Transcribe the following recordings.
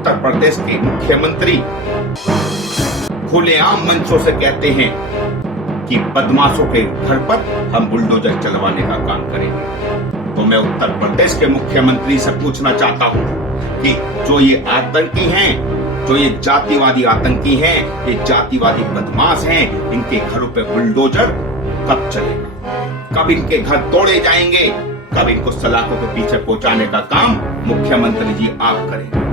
उत्तर प्रदेश के मुख्यमंत्री खुलेआम मंचों से कहते हैं कि बदमाशों के घर पर हम बुलडोजर चलवाने का काम करेंगे, तो मैं उत्तर प्रदेश के मुख्यमंत्री से पूछना चाहता हूं कि जो ये आतंकी हैं, जो ये जातिवादी आतंकी हैं, ये जातिवादी बदमाश हैं, इनके घरों पे बुलडोजर कब चलेगा? कब इनके घर तोड़े जाएंगे? कब इनको सलाखों के पीछे पहुंचाने का काम मुख्यमंत्री जी आप करेंगे?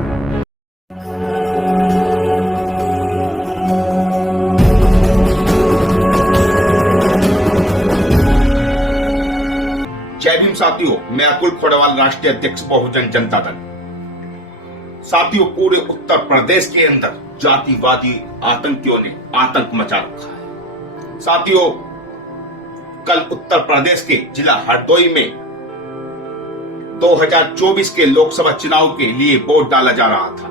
जय भीम साथियों, मैं अतुल खोड़ेवाल, राष्ट्रीय अध्यक्ष बहुजन जनता दल। साथियों, पूरे उत्तर प्रदेश के अंदर जातिवादी आतंकियों ने आतंक मचा रखा है। साथियों, कल उत्तर प्रदेश के जिला हरदोई में 2024 के लोकसभा चुनाव के लिए वोट डाला जा रहा था।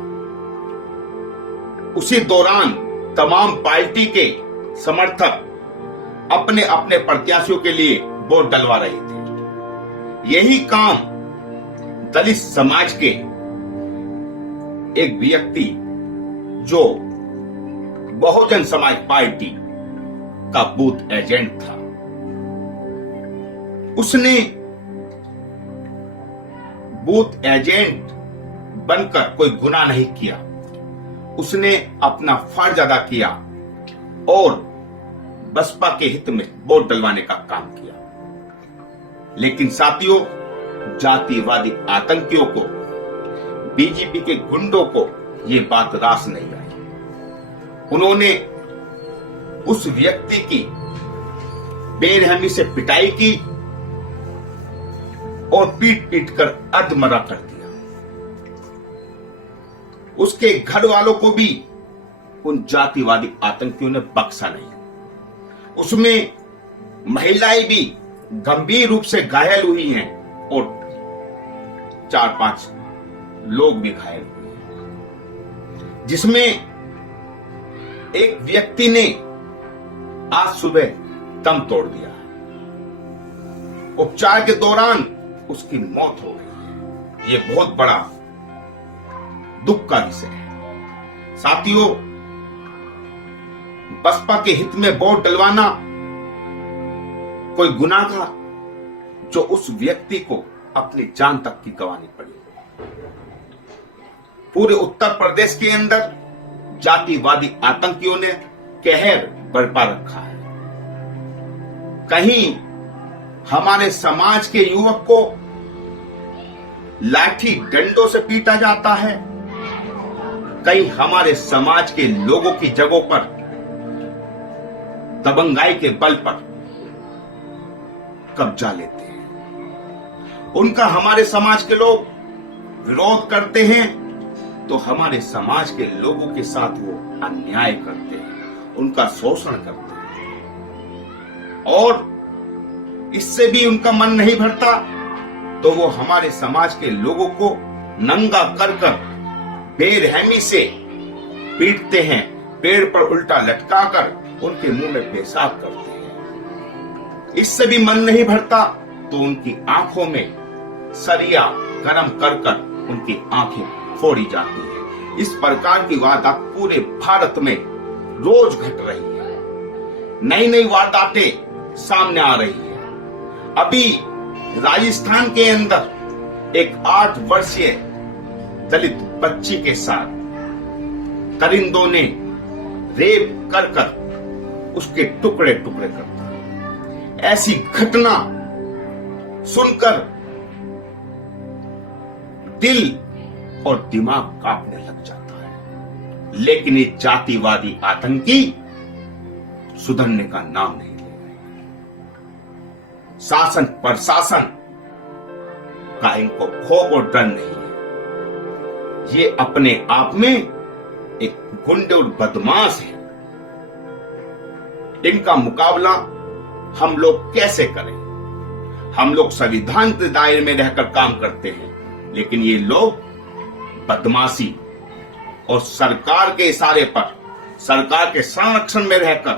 उसी दौरान तमाम पार्टी के समर्थक अपने अपने प्रत्याशियों के लिए वोट डलवा रहे थे। यही काम दलित समाज के एक व्यक्ति जो बहुजन समाज पार्टी का बूथ एजेंट था, उसने बूथ एजेंट बनकर कोई गुनाह नहीं किया। उसने अपना फर्ज अदा किया और बसपा के हित में वोट डलवाने का काम किया। लेकिन साथियों, जातिवादी आतंकियों को, बीजेपी के गुंडों को ये बात रास नहीं आई। उन्होंने उस व्यक्ति की बेरहमी से पिटाई की और पीट पीट कर अधमरा कर दिया। उसके घर वालों को भी उन जातिवादी आतंकियों ने बख्शा नहीं। उसमें महिलाएं भी गंभीर रूप से घायल हुई हैं और 4-5 लोग भी घायल हुए हैं, जिसमें एक व्यक्ति ने आज सुबह दम तोड़ दिया है। उपचार के दौरान उसकी मौत हो गई। ये बहुत बड़ा दुख का विषय है। साथियों, बसपा के हित में वोट डलवाना कोई गुनाह था जो उस व्यक्ति को अपनी जान तक की गंवानी पड़ी। पूरे उत्तर प्रदेश के अंदर जातिवादी आतंकियों ने कहर बरपा रखा है। कहीं हमारे समाज के युवक को लाठी डंडों से पीटा जाता है, कहीं हमारे समाज के लोगों की जगहों पर दबंगाई के बल पर कब्जा लेते हैं। उनका हमारे समाज के लोग विरोध करते हैं तो हमारे समाज के लोगों के साथ वो अन्याय करते हैं, उनका शोषण करते हैं। और इससे भी उनका मन नहीं भरता तो वो हमारे समाज के लोगों को नंगा कर कर बेरहमी से पीटते हैं, पेड़ पर उल्टा लटकाकर उनके मुंह में पेशाब करते हैं। इससे भी मन नहीं भरता तो उनकी आंखों में सरिया गरम कर कर उनकी आंखें फोड़ी जाती है। इस प्रकार की वारदात पूरे भारत में रोज घट रही है। नई नई वारदातें सामने आ रही है। अभी राजस्थान के अंदर एक 8 वर्षीय दलित बच्ची के साथ दरिंदों ने रेप कर कर उसके टुकड़े टुकड़े कर दिए। ऐसी घटना सुनकर दिल और दिमाग कांपने लग जाता है। लेकिन ये जातिवादी आतंकी सुधरने का नाम नहीं ले रहे। शासन प्रशासन का इनको खौफ और डर नहीं है। ये अपने आप में एक गुंडे और बदमाश है। इनका मुकाबला हम लोग कैसे करें? हम लोग संविधान के दायरे में रहकर काम करते हैं, लेकिन ये लोग बदमाशी और सरकार के इशारे पर, सरकार के संरक्षण में रहकर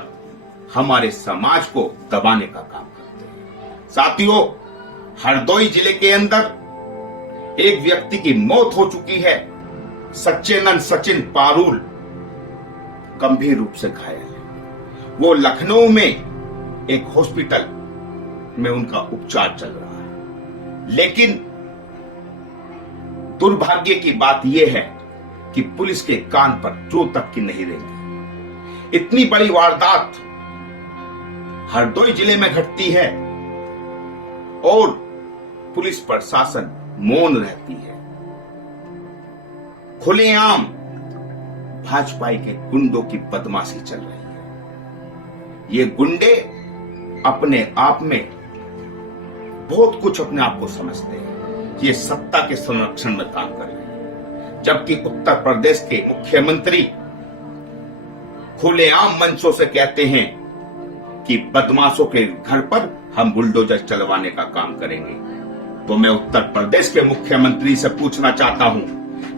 हमारे समाज को दबाने का काम करते हैं। साथियों, हरदोई जिले के अंदर एक व्यक्ति की मौत हो चुकी है सच्चेनंद सचिन पारुल गंभीर रूप से घायल है। वो लखनऊ में एक हॉस्पिटल में उनका उपचार चल रहा है। लेकिन दुर्भाग्य की बात यह है कि पुलिस के कान पर जो तक की नहीं रहेगी। इतनी बड़ी वारदात हरदोई जिले में घटती है और पुलिस प्रशासन मौन रहती है। खुलेआम भाजपा के गुंडों की बदमाशी चल रही है। ये गुंडे अपने आप में बहुत कुछ अपने आप को समझते हैं। ये सत्ता के संरक्षण में काम कर रहे हैं, जबकि उत्तर प्रदेश के मुख्यमंत्री खुलेआम मंचों से कहते हैं कि बदमाशों के घर पर हम बुलडोजर चलवाने का काम करेंगे। तो मैं उत्तर प्रदेश के मुख्यमंत्री से पूछना चाहता हूं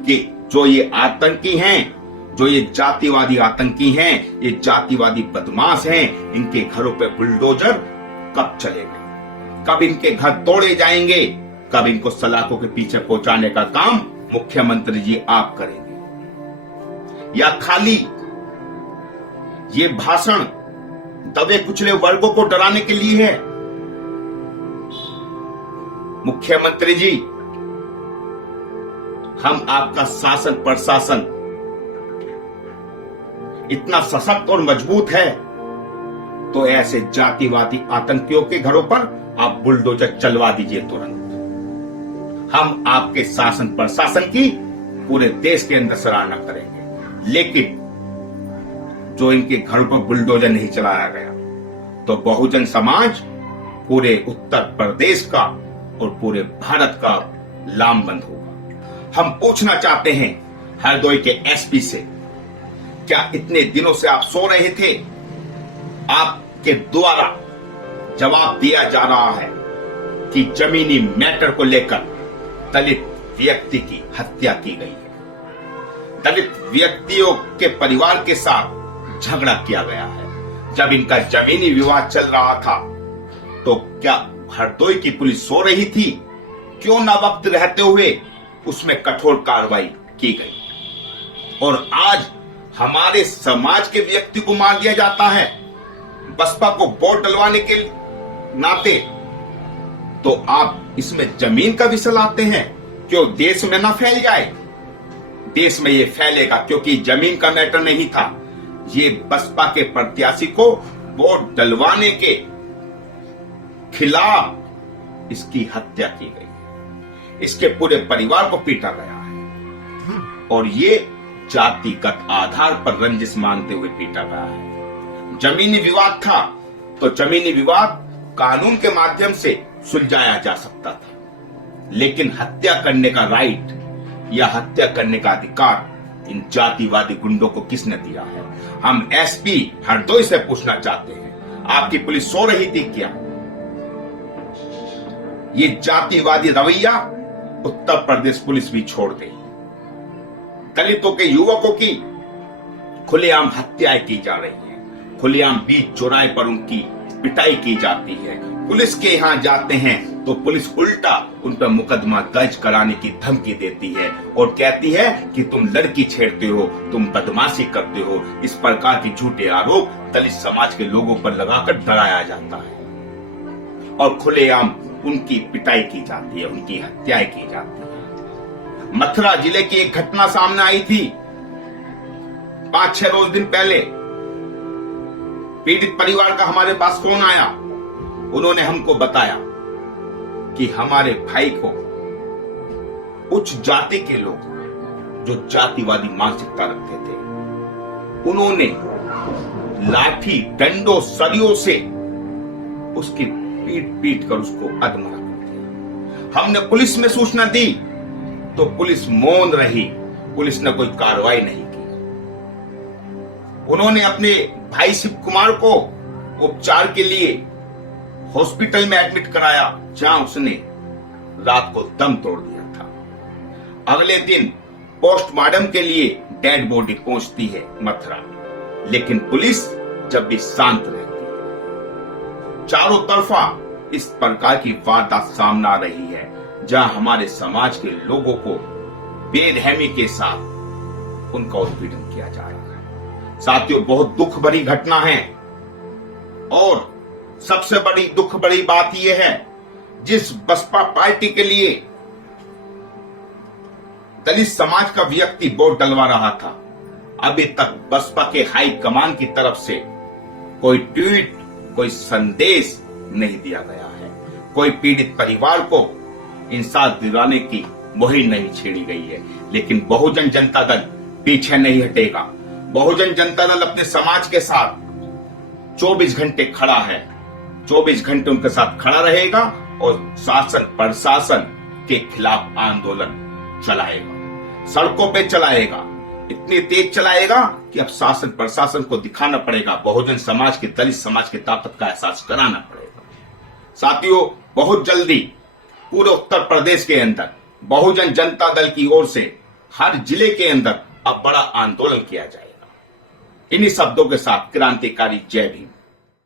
कि जो ये आतंकी हैं, जो ये जातिवादी आतंकी हैं, ये जातिवादी बदमाश हैं, इनके घरों पे बुलडोजर कब चलेगा? कब इनके घर तोड़े जाएंगे? कब इनको सलाखों के पीछे पहुंचाने का काम मुख्यमंत्री जी आप करेंगे? या खाली ये भाषण दबे कुचले वर्गों को डराने के लिए है? मुख्यमंत्री जी, हम आपका शासन प्रशासन इतना सशक्त और मजबूत है तो ऐसे जातिवादी आतंकियों के घरों पर आप बुलडोजर चलवा दीजिए तुरंत। हम आपके शासन प्रशासन की पूरे देश के अंदर सराहना करेंगे। लेकिन जो इनके घरों पर बुलडोजर नहीं चलाया गया तो बहुजन समाज पूरे उत्तर प्रदेश का और पूरे भारत का लामबंद होगा। हम पूछना चाहते हैं हरदोई के एसपी से, क्या इतने दिनों से आप सो रहे थे? आपके द्वारा जवाब दिया जा रहा है कि जमीनी मैटर को लेकर दलित व्यक्ति की हत्या की गई है। दलित व्यक्तियों के परिवार के साथ झगड़ा किया गया है। जब इनका जमीनी विवाद चल रहा था तो क्या हरदोई की पुलिस सो रही थी? क्यों ना वक्त रहते हुए उसमें कठोर कार्रवाई की गई? और आज हमारे समाज के व्यक्ति को मार दिया जाता है बसपा को वोट डलवाने के नाते। तो आप इसमें जमीन का विषय लाते हैं। क्यों देश में ना फैल जाए? देश में ये फैलेगा क्योंकि जमीन का मैटर नहीं था। ये बसपा के प्रत्याशी को वोट डलवाने के खिलाफ इसकी हत्या की गई। इसके पूरे परिवार को पीटा गया है और ये जातिगत आधार पर रंजिश मानते हुए पीटा गया है। जमीनी विवाद था तो जमीनी विवाद कानून के माध्यम से सुलझाया जा सकता था, लेकिन हत्या करने का राइट या हत्या करने का अधिकार इन जातिवादी गुंडों को किसने दिया है? हम एसपी हरदोई से पूछना चाहते हैं, आपकी पुलिस सो रही थी क्या? ये जातिवादी रवैया उत्तर प्रदेश पुलिस भी छोड़ गई। दलितों के युवकों की खुलेआम हत्याएं की जा रही है, खुलेआम बीच चौराहे पर उनकी पिटाई की जाती है। पुलिस के यहां जाते हैं तो पुलिस उल्टा उन पर मुकदमा दर्ज कराने की धमकी देती है और कहती है कि तुम लड़की छेड़ते हो, तुम बदमाशी करते हो। इस प्रकार के झूठे आरोप दलित समाज के लोगों पर लगाकर डराया जाता है और खुलेआम उनकी पिटाई की जाती है, उनकी हत्याएं की जाती है। मथुरा जिले की एक घटना सामने आई थी 5-6 रोज दिन पहले। पीड़ित परिवार का हमारे पास फोन आया। उन्होंने हमको बताया कि हमारे भाई को उच्च जाति के लोग जो जातिवादी मानसिकता रखते थे, उन्होंने लाठी डंडों सरियों से उसकी पीट कर उसको अधमरा कर दिया। हमने पुलिस में सूचना दी तो पुलिस मौन रही, पुलिस ने कोई कार्रवाई नहीं की। उन्होंने अपने भाई शिव कुमार को उपचार के लिए हॉस्पिटल में एडमिट कराया, जहां उसने रात को दम तोड़ दिया था। अगले दिन पोस्टमार्टम के लिए डेड बॉडी पहुंचती है मथुरा, लेकिन पुलिस जब भी शांत रहती है। चारों तरफा इस प्रकार की वारदात सामने आ रही है, जहां हमारे समाज के लोगों को बेरहमी के साथ उनका उत्पीड़न किया जा रहा है। साथियों, बहुत दुख भरी घटना है और सबसे बड़ी दुख बड़ी बात यह है, जिस बसपा पार्टी के लिए दलित समाज का व्यक्ति वोट डलवा रहा था, अभी तक बसपा के हाई कमान की तरफ से कोई ट्वीट, कोई संदेश नहीं दिया गया है। कोई पीड़ित परिवार को इंसाफ दिलाने की मुहिम नहीं छेड़ी गई है। लेकिन बहुजन जनता दल पीछे नहीं हटेगा। बहुजन जनता दल अपने समाज के साथ 24 घंटे खड़ा है, 24 घंटे उनके साथ खड़ा रहेगा और शासन प्रशासन के खिलाफ आंदोलन चलाएगा, सड़कों पे चलाएगा, इतनी तेज चलाएगा कि अब शासन प्रशासन को दिखाना पड़ेगा, बहुजन समाज के, दलित समाज की ताकत का एहसास कराना पड़ेगा। साथियों, बहुत जल्दी पूरे उत्तर प्रदेश के अंदर बहुजन जनता दल की ओर से हर जिले के अंदर अब बड़ा आंदोलन किया जाएगा। इन्हीं शब्दों के साथ क्रांतिकारी जय भीम।